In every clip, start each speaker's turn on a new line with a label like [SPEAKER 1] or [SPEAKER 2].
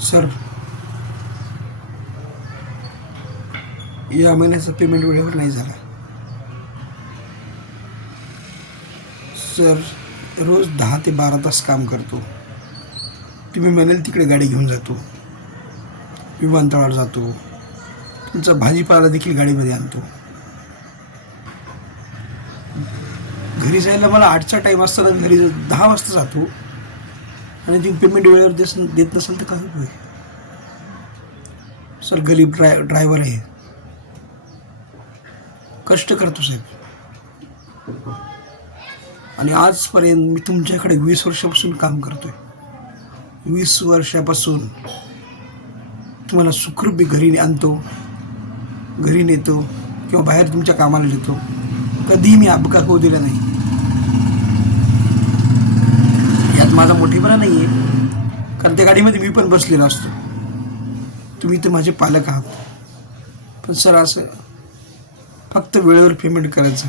[SPEAKER 1] Sir या महिन्याचं payment वेळेवर नाही झालं. सर रोज दहा ते बारा तास काम करतो. तुम्ही म्हणाल तिकडे गाडी घेऊन जातो. विमानतळावर जातो. तुमचा भाजीपाला देखील गाडीमध्ये आणतो. घरी जायला मला आठचा टाईम असताना घरी दहा वाजता जातो. आणि तुम्ही पेमेंट वेळेवर देस देत नसेल तर काय उपयोग सर गरीब ड्राय ड्रायव्हर आहे. कष्ट करतो साहेब. आणि आजपर्यंत मी तुमच्याकडे वीस वर्षापासून काम करतोय. वीस वर्षापासून तुम्हाला सुखरूप मी घरी आणतो घरी नेतो किंवा बाहेर तुमच्या कामाला नेतो. कधीही मी अपघात होऊ दिला नाही. माझा मोठेपणा नाही आहे कारण त्या गाडीमध्ये मी पण बसलेलो असतो. तुम्ही तर माझे पालक आहात. पण सर असं फक्त वेळेवर पेमेंट करायचं.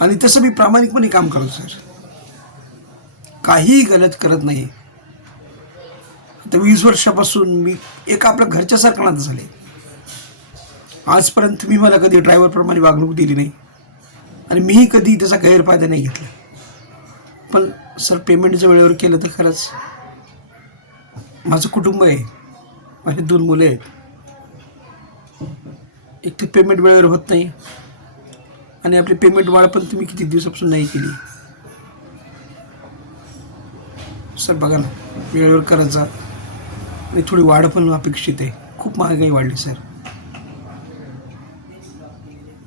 [SPEAKER 1] आणि तसं मी प्रामाणिकपणे काम करतो सर. काहीही गलत करत नाही. आता वीस वर्षापासून मी एक आपल्या घरच्यासारखं नातं झाले. आजपर्यंत तुम्ही मला कधी ड्रायव्हरप्रमाणे वागणूक दिली नाही. आणि मीही कधी त्याचा गैरफायदा नाही घेतला. पण सर पेमेंट जर वेळेवर केलं तर खरंच माझं कुटुंब आहे. माझे दोन मुले आहेत. एक तर पेमेंट वेळेवर होत नाही आणि आपली पेमेंट वाढ पण तुम्ही किती दिवसापासून नाही केली. सर बघा ना वेळेवर करायचा आणि थोडी वाढ पण अपेक्षित आहे. खूप महागाई वाढली सर.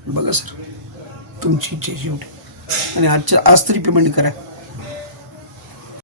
[SPEAKER 1] बघा सर तुमची इच्छा आहे शेवटी. आणि आजच्या आज तरी पेमेंट करा.